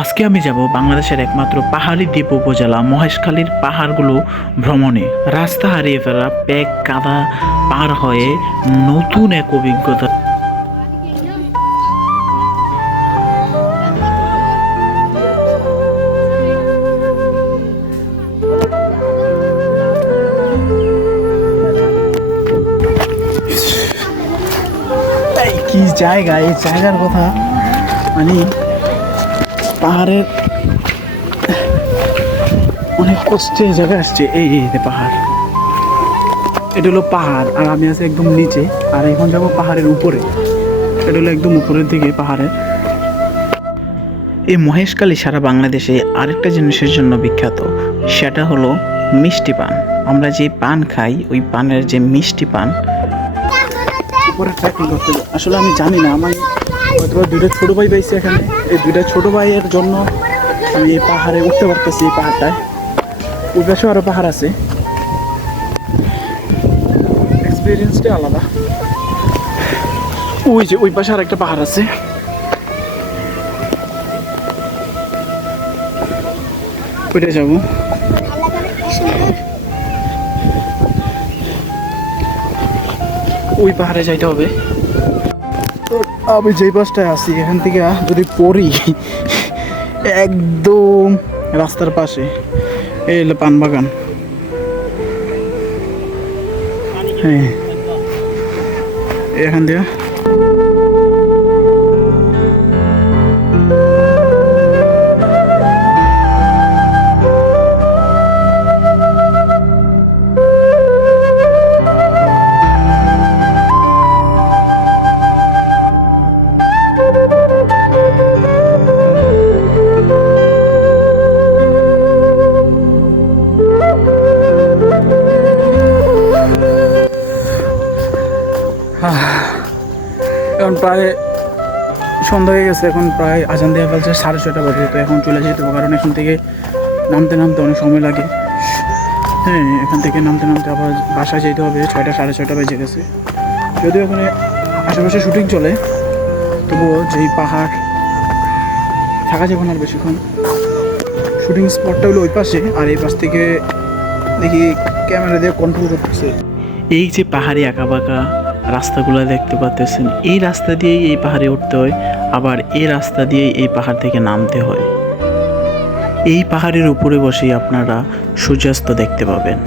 আজকে আমি যাব বাংলাদেশের একমাত্র পাহাড়ি দ্বীপ উপজেলা মহেশখালীর পাহাড়গুলো ভ্রমণে। রাস্তা হারিয়ে ফেলা, প্যাক কাদা পার হয়ে নতুন এক অভিজ্ঞতা। কি জায়গা, এই জায়গার কথা মানে পাহাড়ের অনেক কষ্টে জায়গায় আসছে। এই পাহাড়, এটা হলো পাহাড় আর আমি আছি একদম নিচে, আর এখন যাবো পাহাড়ের উপরে। এটা হলো একদম উপরের দিকে পাহাড়ের। এই মহেশখালী সারা বাংলাদেশে আরেকটা জিনিসের জন্য বিখ্যাত, সেটা হলো মিষ্টি পান। আমরা যে পান খাই, ওই পানের যে মিষ্টি পান উপরে ট্রেকিং করতে। আসলে আমি জানি না, আমার হয়তো দুইটা ছোটো ভাই পাইছি এখানে। এই দুইটা ছোটো ভাইয়ের জন্য আমি এই পাহাড়ে উঠতে পারতেছি। এই পাহাড়টায় ওই পাশেও আরও পাহাড় আছে, এক্সপিরিয়েন্সটাই আলাদা। ওই যে ওই পাশে আর একটা পাহাড় আছে, ওইটা যাবো। ওই পাহাড়ে যাইতে হবে। তো আমি যেই পাশটায় আছি, এখান থেকে যদি পড়ি একদম রাস্তার পাশে এই হলো পান বাগান। হ্যাঁ, এখান দিয়ে এখন প্রায় সন্ধ্যা হয়ে গেছে, এখন প্রায় আজান দিয়ে ফেলছে 6:30 বাজে। তো এখন চলে যেতে হবে, কারণ এখান থেকে নামতে নামতে অনেক সময় লাগে। হ্যাঁ, এখান থেকে নামতে নামতে আবার বাসায় যেতে হবে। 6টা 6:30 বেজে গেছে। যদিও এখানে আশেপাশে শুটিং চলে, তবুও যেই পাহাড় থাকা যাবে না আর বেশিক্ষণ। শুটিং স্পটটা হলো ওই পাশে, আর এই পাশ থেকে দেখি ক্যামেরা দিয়ে কন্ট্রোল করতেছে। এই যে পাহাড়ি আঁকাবাঁকা রাস্তাগুলো দেখতে পাচ্ছেন, এই রাস্তা দিয়েই এই পাহাড়ে উঠতে হয়, আবার এই রাস্তা দিয়েই এই পাহাড় থেকে নামতে হয়। এই পাহাড়ের উপরে বসেই আপনারা সূর্যাস্ত দেখতে পাবেন।